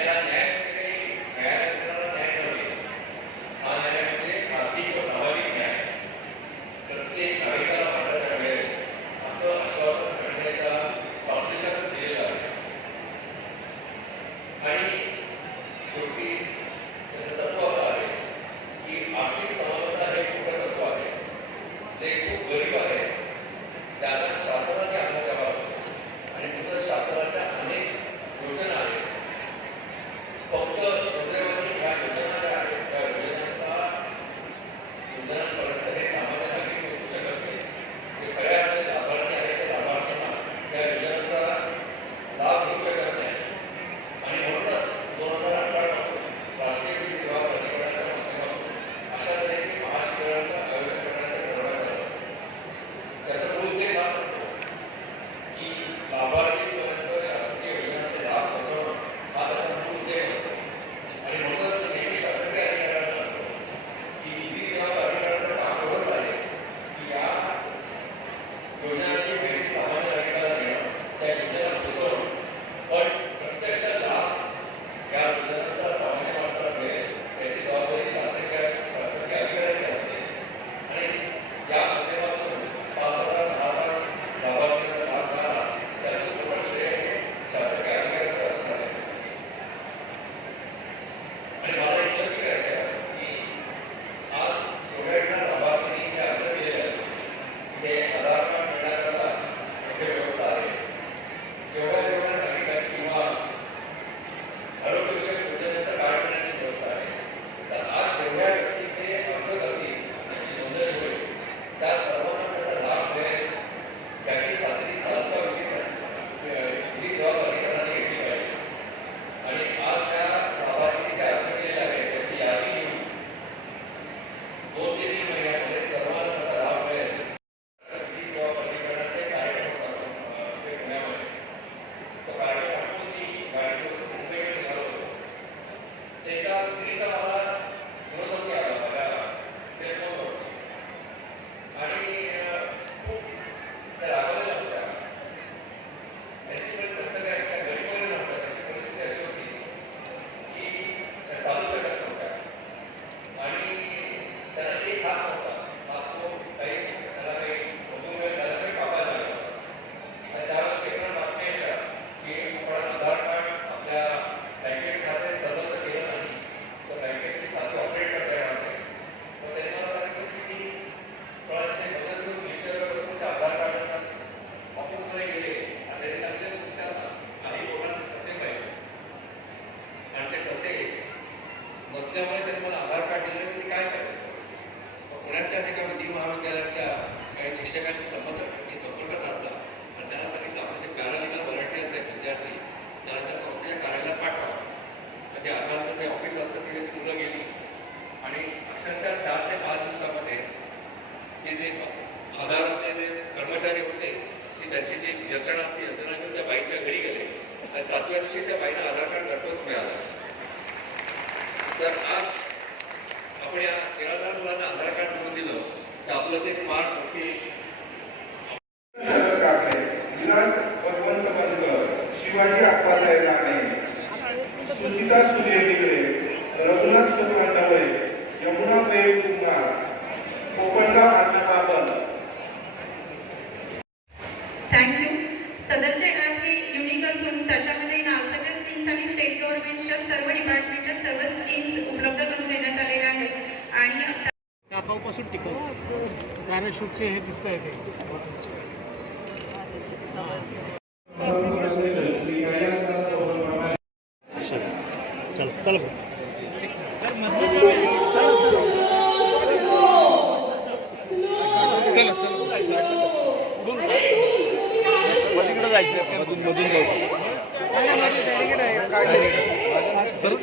espera असल्यामुळे त्यांनी मला आधार कार्ड दिलं तरी काय करायचं? पुण्यातल्याच एका विधी महाविद्यालयातल्या काही शिक्षकांशी संबंध मी संपर्क साधला आणि त्यांना सांगितलं आपण जे पॅरालिगल व्हॉलंटियर्स आहेत विद्यार्थी त्यांना त्या संस्थेच्या कार्यालयात पाठवा. तर ते आधारचं जे ऑफिस असतं तिथे ती मुलं गेली. आणि अक्षरशः चार ते पाच दिवसामध्ये ते जे आधारचे जे कर्मचारी होते ते त्यांची जी यंत्रणा असते यंत्रणा घेऊन त्या बाईच्या घरी गेले. आणि सातव्या दिवशी त्या बाईला आधार कार्ड घटवच मिळालं. तर आज आपण या तेरा मुलांना आधार कार्ड म्हणून दिलं. तर आपलं ते फार मोठी शिवाजी अप्पासाहेब नाणे सुचिता सूर्य रघुनाथ सुकुमार नवळे यमुना प्रेम कुमार कोकणला अण्णा बाबर थँक्यू सदरचे गाणी युनिक असून त्याच्यामध्ये नाचक स्किल्स आणि स्टेट गव्हर्नमेंटच्या सर्व डिपार्टमेंट सर्व स्कीम्स उपलब्ध करून देण्यात आलेल्या आहेत. आणि टाकाऊपासून टिकव. पॅराशूटचे हे दिसत आहे ते चला चला. मधून जायचं मधून जायचं ಸರ್